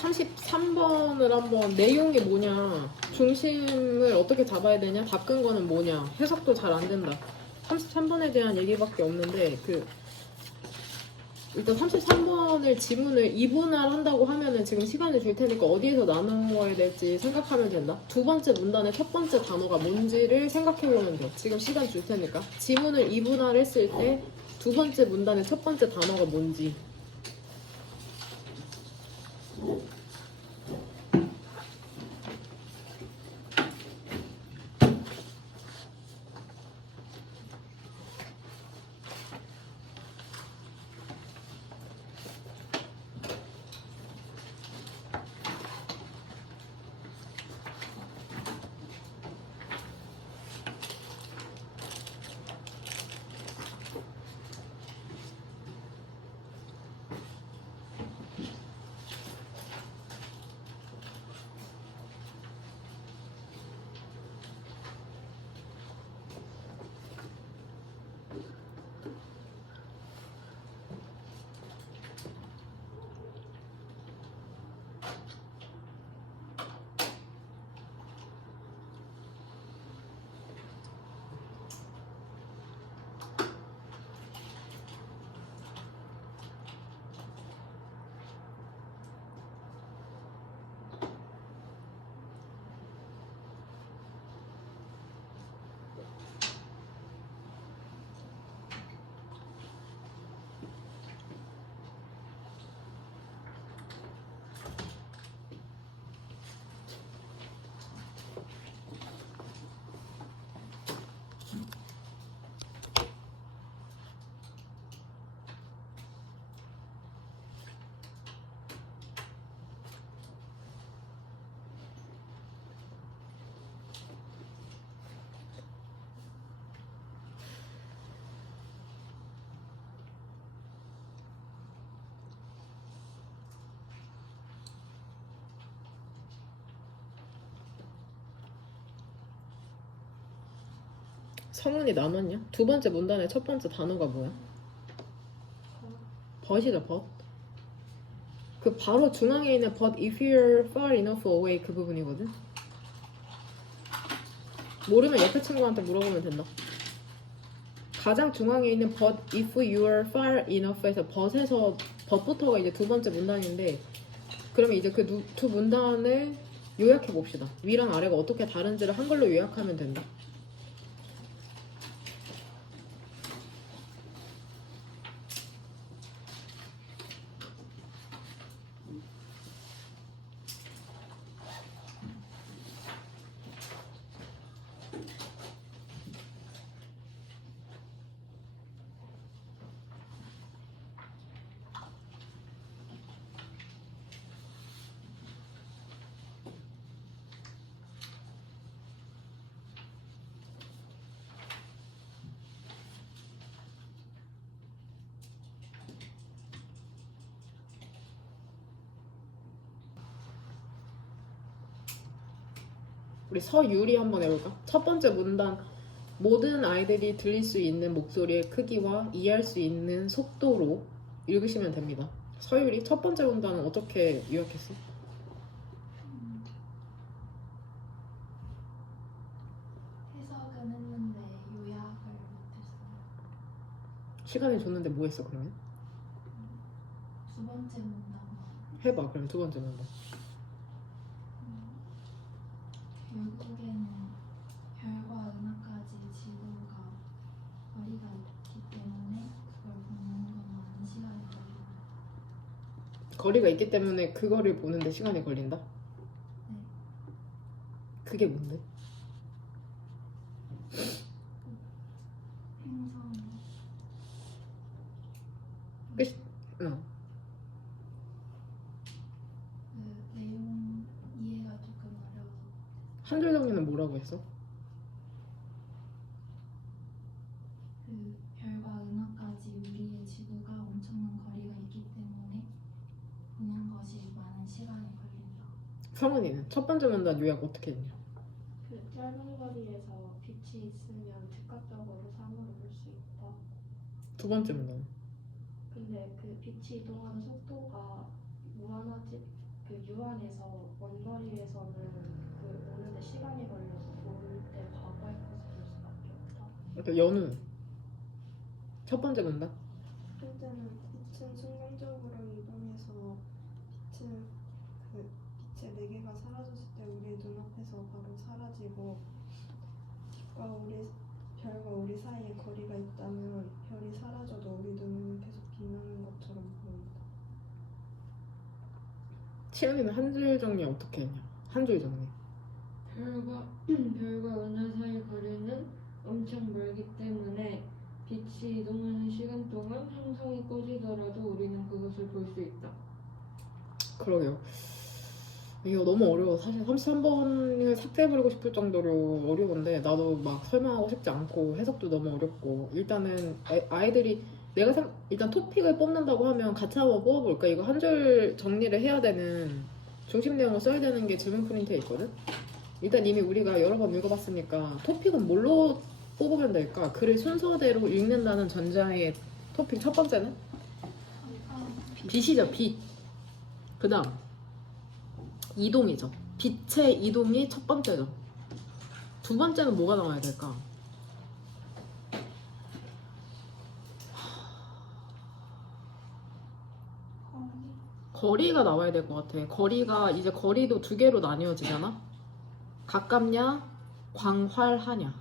33번을 한번 내용이 뭐냐, 중심을 어떻게 잡아야 되냐, 닦은 거는 뭐냐, 해석도 잘 안 된다. 33번에 대한 얘기밖에 없는데 일단 33번을 지문을 2분할 한다고 하면은 지금 시간을 줄 테니까 어디에서 나누어야 될지 생각하면 된다. 두 번째 문단의 첫 번째 단어가 뭔지를 생각해보면 돼. 지금 시간 줄 테니까 지문을 2분할 했을 때 두 번째 문단의 첫 번째 단어가 뭔지. 성운이 나눴냐? 두 번째 문단의 첫 번째 단어가 뭐야? but이죠, but. 그 바로 중앙에 있는 but if you're far enough away 그 부분이거든. 모르면 옆에 친구한테 물어보면 된다. 가장 중앙에 있는 but if you're far enough에서 but부터가 이제 두 번째 문단인데, 그러면 이제 그 두 문단을 요약해 봅시다. 위랑 아래가 어떻게 다른지를 한글로 요약하면 된다. 우리 서유리 한번 해볼까? 첫 번째 문단, 모든 아이들이 들릴 수 있는 목소리의 크기와 이해할 수 있는 속도로 읽으시면 됩니다. 서유리 첫 번째 문단은 어떻게 요약했어? 해석은 했는데 요약을 못했어요. 시간을 줬는데 뭐 했어 그러면? 두 번째 문단 해봐 그럼 두 번째 문단. 결국에는 별과 은하까지 지구가 거리가 있기 때문에 그걸 보는 것만 시간이 걸린다. 거리가 있기 때문에 그거를 보는데 시간이 걸린다? 네. 그게 뭔데? 행성. 끝. 응. 그 내용 이해가 조금 어려워서. 한 줄 정리는 뭐라고 했어? 그 별과 은하까지 우리의 지구가 엄청난 거리가 있기 때문에 보는 것이 많은 시간이 걸린다. 성은이는 첫 번째 문단 요약 어떻게 했냐? 그 짧은 거리에서 빛이 있으면 즉각적으로 사물을 볼 수 있다. 두 번째 문단. 근데 그 빛이 이동하는 속도가 무한하지, 그 유한에서 원거리에서는 그 오는데 시간이 걸려서 올 때 과거의 것을 볼 수밖에 없다. 그러니까 연우 첫 번째 문단. 첫째는 빛은 순간적으로 이동해서 빛은 그 빛의 네 개가 사라졌을 때 우리 눈앞에서 바로 사라지고 별과 우리 사이에 거리가 있다면 별이 사라져도 우리 눈은 계속 빛나는 것처럼 보인다. 치은이는 한 줄 정리 어떻게 했냐? 한 줄 정리. 별과 은하 사이 거리는 엄청 멀기 때문에 빛이 이동하는 시간 동안 항성이 꺼지더라도 우리는 그것을 볼 수 있다. 그러게요. 이거 너무 어려워. 사실 33번을 삭제해버리고 싶을 정도로 어려운데 나도 막 설명하고 싶지 않고 해석도 너무 어렵고 일단은 아이들이 일단 토픽을 뽑는다고 하면 같이 한번 뽑아볼까? 이거 한 줄 정리를 해야 되는 중심 내용을 써야 되는 게 질문 프린트에 있거든? 일단 이미 우리가 여러 번 읽어봤으니까 토픽은 뭘로 뽑으면 될까? 글을 순서대로 읽는다는 전자의 토픽 첫 번째는? 빛이죠, 빛. 그 다음 이동이죠. 빛의 이동이 첫 번째죠. 두 번째는 뭐가 나와야 될까? 거리가 나와야 될 것 같아. 거리가 이제 거리도 두 개로 나뉘어지잖아. 가깝냐, 광활하냐.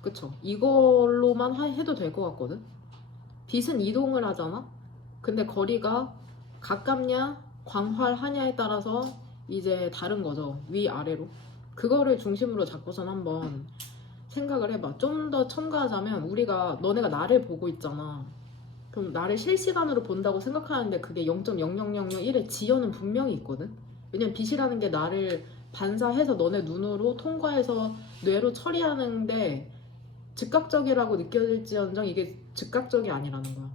그쵸? 이걸로만 해도 될 것 같거든. 빛은 이동을 하잖아. 근데 거리가 가깝냐, 광활하냐에 따라서 이제 다른 거죠. 위아래로. 그거를 중심으로 잡고선 한번 생각을 해봐. 좀 더 첨가하자면 우리가 너네가 나를 보고 있잖아. 그럼 나를 실시간으로 본다고 생각하는데 그게 0.00001의 지연은 분명히 있거든. 왜냐면 빛이라는 게 나를 반사해서 너네 눈으로 통과해서 뇌로 처리하는데 즉각적이라고 느껴질지언정 이게 즉각적이 아니라는 거야.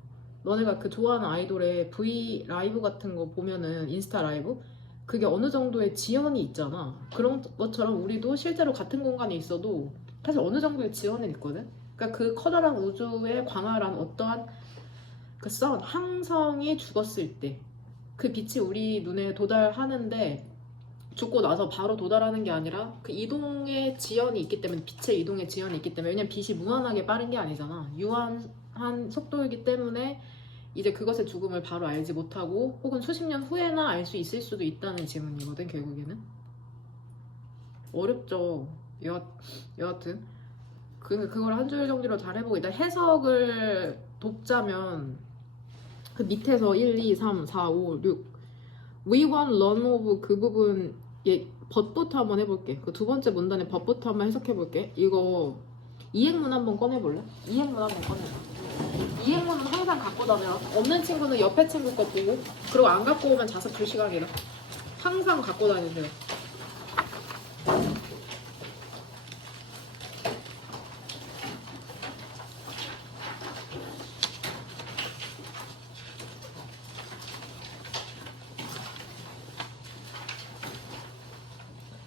너네가 그 좋아하는 아이돌의 V 라이브 같은 거 보면은 인스타 라이브 그게 어느 정도의 지연이 있잖아. 그런 것처럼 우리도 실제로 같은 공간에 있어도 사실 어느 정도의 지연은 있거든. 그러니까 그 커다란 우주의 광활한 어떠한 그 항성이 죽었을 때 그 빛이 우리 눈에 도달하는데 죽고 나서 바로 도달하는 게 아니라 그 이동의 지연이 있기 때문에 빛의 이동의 지연이 있기 때문에 왜냐면 빛이 무한하게 빠른 게 아니잖아. 유한한 속도이기 때문에 이제 그것의 죽음을 바로 알지 못하고 혹은 수십 년 후에나 알 수 있을 수도 있다는 질문이거든. 결국에는 어렵죠. 여하튼 그걸 한 줄 정리로 잘 해보고 일단 해석을 돕자면 그 밑에서 1, 2, 3, 4, 5, 6 We want run of 그 부분 벗부터 한번 해볼게. 그 두 번째 문단의 벗부터 한번 해석해볼게. 이거 이행문 한번 꺼내볼래? 이행문 한번 꺼내봐. 이행문은 항상 갖고 다녀. 없는 친구는 옆에 친구 거 보고 그리고 안 갖고 오면 자습 줄 시간이다. 항상 갖고 다니세요.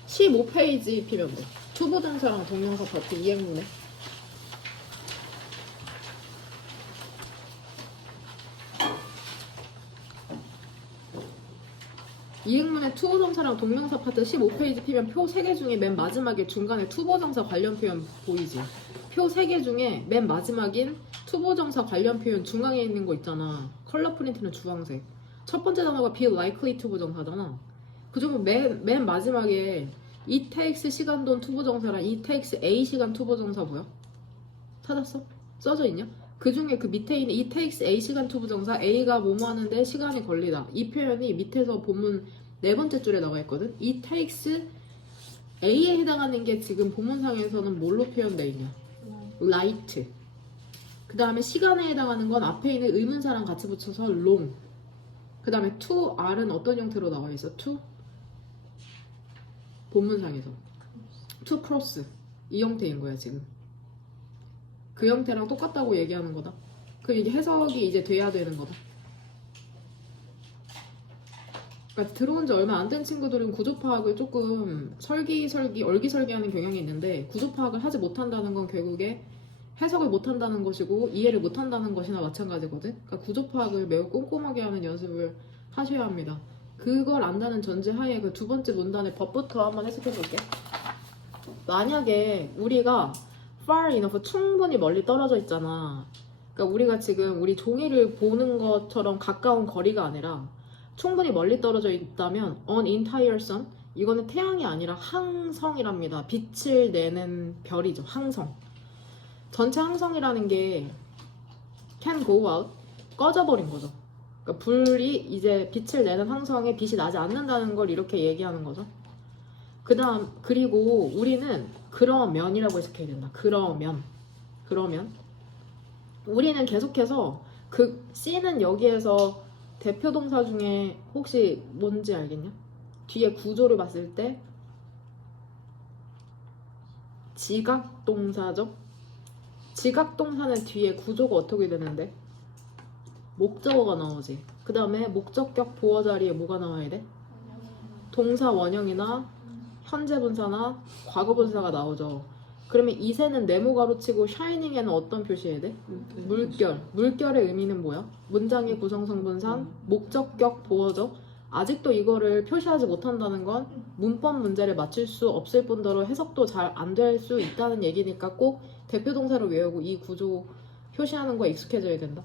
15페이지 피면 돼. 투부등사랑 동명사 파트 이행문에. 이행문의 투부정사랑 동명사 파트 15페이지 피면 표 3개 중에 맨 마지막에 중간에 투부정사 관련 표현 보이지? 표 3개 중에 맨 마지막인 투부정사 관련 표현 중앙에 있는 거 있잖아. 컬러 프린트는 주황색. 첫 번째 단어가 be likely 투부정사잖아. 그중에 맨 마지막에 it takes 시간돈 투부정사랑 it takes a 시간 투부정사 뭐야? 찾았어? 써져 있냐? 그 중에 그 밑에 있는 it takes a 시간 투부정사 a가 뭐뭐 하는데 시간이 걸리다. 이 표현이 밑에서 본문 네 번째 줄에 나와 있거든. it takes a에 해당하는 게 지금 본문상에서는 뭘로 표현되어 있냐? light. 그 다음에 시간에 해당하는 건 앞에 있는 의문사랑 같이 붙여서 long. 그 다음에 to r은 어떤 형태로 나와 있어? to 본문상에서 to cross 이 형태인 거야 지금. 그 형태랑 똑같다고 얘기하는 거다. 그 이게 해석이 이제 돼야 되는 거다. 그러니까 들어온 지 얼마 안 된 친구들은 구조 파악을 조금 얼기설기하는 경향이 있는데 구조 파악을 하지 못한다는 건 결국에 해석을 못한다는 것이고 이해를 못한다는 것이나 마찬가지거든. 그러니까 구조 파악을 매우 꼼꼼하게 하는 연습을 하셔야 합니다. 그걸 안다는 전제하에 그 두 번째 문단의 법부터 한번 해석해 볼게. 만약에 우리가 far enough 충분히 멀리 떨어져 있잖아. 그러니까 우리가 지금 우리 종이를 보는 것처럼 가까운 거리가 아니라 충분히 멀리 떨어져 있다면 an entire sun 이거는 태양이 아니라 항성이랍니다. 빛을 내는 별이죠. 항성. 전체 항성이라는 게 can go out 꺼져버린 거죠. 그러니까 불이 이제 빛을 내는 항성에 빛이 나지 않는다는 걸 이렇게 얘기하는 거죠. 그리고 우리는 그러면이라고 해석해야 된다. 그러면 우리는 계속해서 그 C는 여기에서 대표 동사 중에 혹시 뭔지 알겠냐? 뒤에 구조를 봤을 때 지각 동사죠? 지각 동사는 뒤에 구조가 어떻게 되는데? 목적어가 나오지. 그 다음에 목적격 보어 자리에 뭐가 나와야 돼? 동사 원형이나 현재 분사나 과거 분사가 나오죠. 그러면 이새는 네모 가로치고 샤이닝에는 어떤 표시해야 돼? 물결. 물결의 의미는 뭐야? 문장의 구성성분상 목적격 보어죠. 아직도 이거를 표시하지 못한다는 건 문법 문제를 맞출 수 없을 뿐더러 해석도 잘 안 될 수 있다는 얘기니까 꼭 대표 동사를 외우고 이 구조 표시하는 거에 익숙해져야 된다.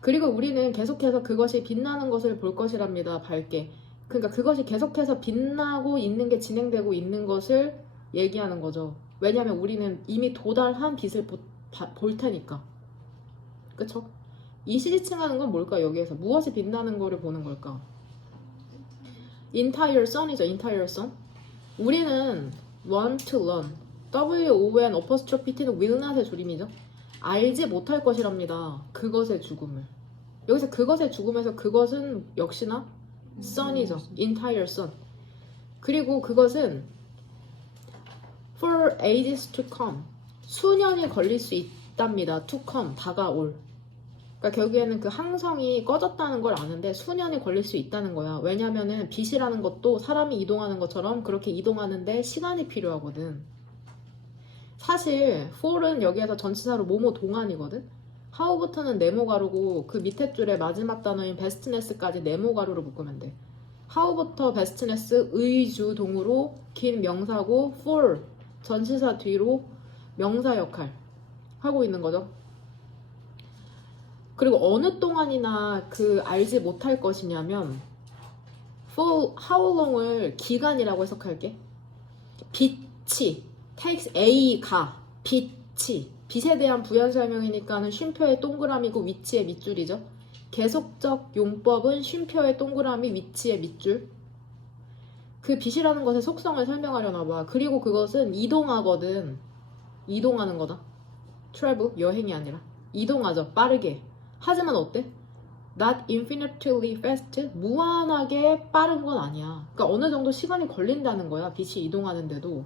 그리고 우리는 계속해서 그것이 빛나는 것을 볼 것이랍니다. 밝게. 그러니까 그것이 계속해서 빛나고 있는 게 진행되고 있는 것을 얘기하는 거죠. 왜냐하면 우리는 이미 도달한 빛을 볼 테니까. 그쵸? 이 시지칭하는 건 뭘까? 여기에서 무엇이 빛나는 거를 보는 걸까? entire sun이죠. entire sun. 우리는 want to learn. W-O-N apostrophe T는 will not의 줄임이죠. 알지 못할 것이랍니다. 그것의 죽음을. 여기서 그것의 죽음에서 그것은 역시나 sun이죠. entire sun. 그리고 그것은 for ages to come. 수년이 걸릴 수 있답니다. to come. 다가올. 그러니까 결국에는 그 항성이 꺼졌다는 걸 아는데 수년이 걸릴 수 있다는 거야. 왜냐면은 빛이라는 것도 사람이 이동하는 것처럼 그렇게 이동하는데 시간이 필요하거든. 사실 for은 여기에서 전치사로 뭐뭐 동안이거든. how부터는 네모 가루고 그 밑에 줄의 마지막 단어인 bestness까지 네모 가루로 묶으면 돼. how부터 bestness 의주 동으로 긴 명사고 for 전치사 뒤로 명사 역할 하고 있는 거죠. 그리고 어느 동안이나 그 알지 못할 것이냐면 for how long을 기간이라고 해석할게. 빛이 takes a 가 빛이 빛에 대한 부연 설명이니까는 쉼표의 동그라미고 위치의 밑줄이죠. 계속적 용법은 쉼표의 동그라미 위치의 밑줄. 그 빛이라는 것의 속성을 설명하려나 봐. 그리고 그것은 이동하거든. 이동하는 거다. travel 여행이 아니라 이동하죠. 빠르게. 하지만 어때? Not infinitely fast. 무한하게 빠른 건 아니야. 그러니까 어느 정도 시간이 걸린다는 거야. 빛이 이동하는데도.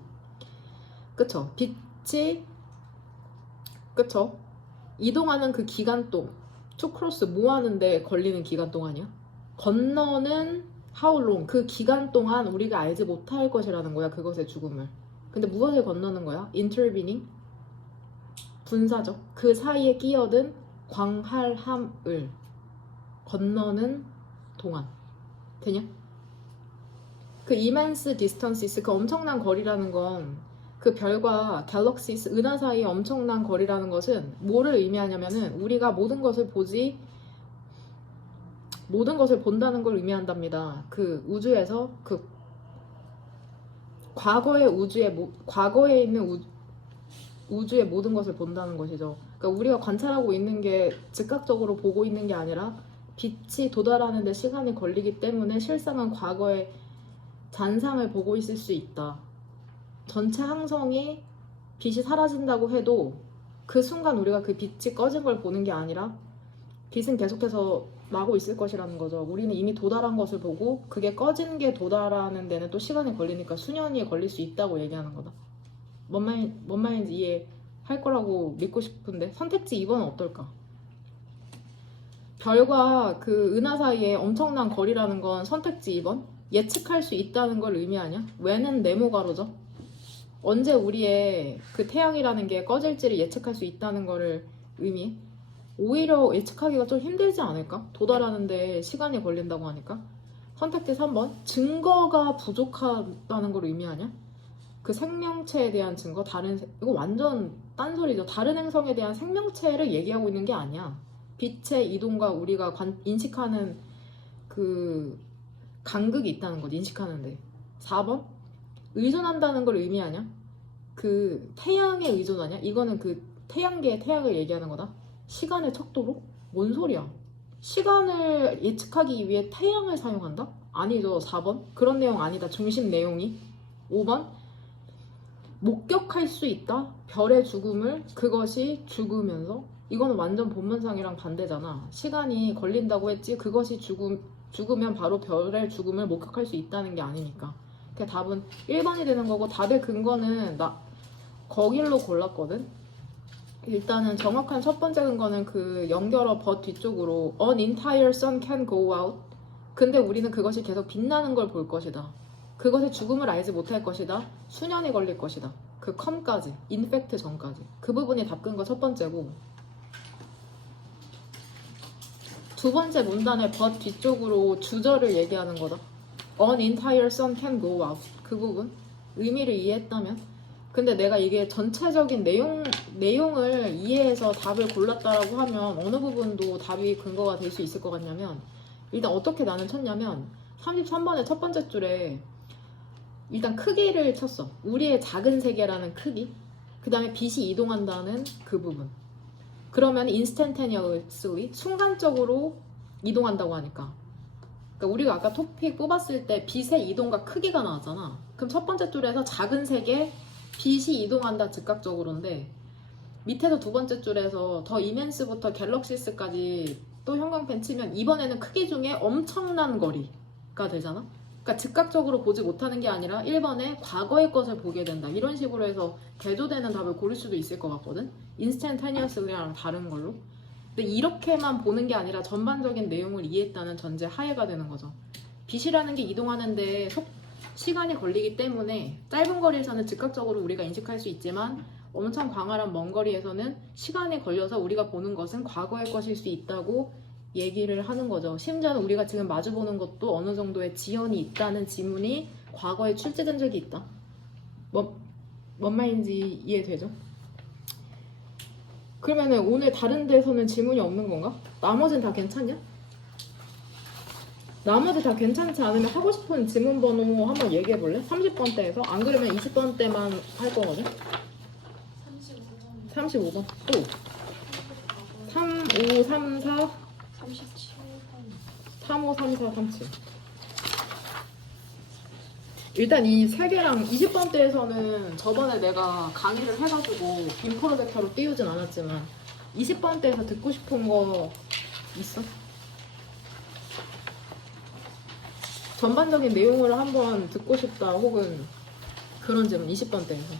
그쵸? 빛이 그쵸? 이동하는 그 기간 동안 to cross 뭐 하는데 걸리는 기간 동안이야? 건너는 how long 그 기간 동안 우리가 알지 못할 것이라는 거야. 그것의 죽음을. 근데 무엇을 건너는 거야? intervening 분사죠. 그 사이에 끼어든 광활함을 건너는 동안. 되냐? 그 immense distances 그 엄청난 거리라는 건 그 별과 갤럭시스 은하 사이의 엄청난 거리라는 것은 뭐를 의미하냐면은 우리가 모든 것을 본다는 걸 의미한답니다. 그 우주에서 그 과거에 있는 우주의 모든 것을 본다는 것이죠. 그러니까 우리가 관찰하고 있는 게 즉각적으로 보고 있는 게 아니라 빛이 도달하는 데 시간이 걸리기 때문에 실상은 과거의 잔상을 보고 있을 수 있다. 전체 항성이 빛이 사라진다고 해도 그 순간 우리가 그 빛이 꺼진 걸 보는 게 아니라 빛은 계속해서 나고 있을 것이라는 거죠. 우리는 이미 도달한 것을 보고 그게 꺼진 게 도달하는 데는 또 시간이 걸리니까 수년이 걸릴 수 있다고 얘기하는 거다. 뭔 말인지 이해할 거라고 믿고 싶은데 선택지 2번은 어떨까? 별과 그 은하 사이에 엄청난 거리라는 건 선택지 2번? 예측할 수 있다는 걸 의미하냐? 왜는 네모 가로죠? 언제 우리의 그 태양이라는 게 꺼질지를 예측할 수 있다는 거를 의미해? 오히려 예측하기가 좀 힘들지 않을까? 도달하는데 시간이 걸린다고 하니까? 선택지 3번. 증거가 부족하다는 걸 의미하냐? 그 생명체에 대한 증거, 이거 완전 딴소리죠. 다른 행성에 대한 생명체를 얘기하고 있는 게 아니야. 빛의 이동과 우리가 인식하는 그 간극이 있다는 것, 인식하는데. 4번. 의존한다는 걸 의미하냐? 그 태양에 의존하냐? 이거는 그 태양계의 태양을 얘기하는 거다. 시간의 척도로? 뭔 소리야? 시간을 예측하기 위해 태양을 사용한다? 아니죠. 4번. 그런 내용 아니다. 중심 내용이. 5번. 목격할 수 있다. 별의 죽음을. 그것이 죽으면서. 이거는 완전 본문상이랑 반대잖아. 시간이 걸린다고 했지 그것이 죽으면 바로 별의 죽음을 목격할 수 있다는 게 아니니까. 그 답은 1번이 되는 거고, 답의 근거는 나 거길로 골랐거든. 일단은 정확한 첫 번째 근거는 그 연결어 but 뒤쪽으로 An entire sun can go out. 근데 우리는 그것이 계속 빛나는 걸 볼 것이다. 그것의 죽음을 알지 못할 것이다. 수년이 걸릴 것이다. 그 com까지, 인팩트 전까지. 그 부분이 답 근거 첫 번째고, 두 번째 문단의 but 뒤쪽으로 주절을 얘기하는 거다. An entire sun can go out. 그 부분 의미를 이해했다면. 근데 내가 이게 전체적인 내용을 이해해서 답을 골랐다라고 하면 어느 부분도 답이 근거가 될 수 있을 것 같냐면, 일단 어떻게 나는 쳤냐면 33번의 첫 번째 줄에 일단 크기를 쳤어. 우리의 작은 세계라는 크기, 그 다음에 빛이 이동한다는 그 부분. 그러면 instantaneously, 순간적으로 이동한다고 하니까, 그러니까 우리가 아까 토픽 뽑았을 때 빛의 이동과 크기가 나왔잖아. 그럼 첫 번째 줄에서 작은 세계, 빛이 이동한다 즉각적으로인데, 밑에서 두 번째 줄에서 더 이멘스부터 갤럭시스까지 또 형광펜 치면 이번에는 크기 중에 엄청난 거리가 되잖아. 그러니까 즉각적으로 보지 못하는 게 아니라 1번에 과거의 것을 보게 된다. 이런 식으로 해서 대조되는 답을 고를 수도 있을 것 같거든. 인스턴테니어스랑 다른 걸로. 근데 이렇게만 보는 게 아니라 전반적인 내용을 이해했다는 전제 하에가 되는 거죠. 빛이라는 게 이동하는데 시간이 걸리기 때문에 짧은 거리에서는 즉각적으로 우리가 인식할 수 있지만 엄청 광활한 먼 거리에서는 시간이 걸려서 우리가 보는 것은 과거의 것일 수 있다고 얘기를 하는 거죠. 심지어는 우리가 지금 마주보는 것도 어느 정도의 지연이 있다는 지문이 과거에 출제된 적이 있다. 뭔 말인지 이해되죠? 그러면은 오늘 다른 데서는 질문이 없는 건가? 나머지는 다 괜찮냐? 나머지 다 괜찮지 않으면 하고 싶은 질문 번호 한번 얘기해 볼래? 30번 때에서. 안 그러면 20번 때만 할 거거든. 35번 또 3, 5, 3, 4 3, 5, 3, 4, 3, 7. 일단 이 세 개랑 20번 때에서는 저번에 내가 강의를 해가지고 빔 프로젝터로 띄우진 않았지만 20번 때에서 듣고 싶은 거 있어? 전반적인 내용을 한번 듣고 싶다 혹은 그런 질문 20번 때에서.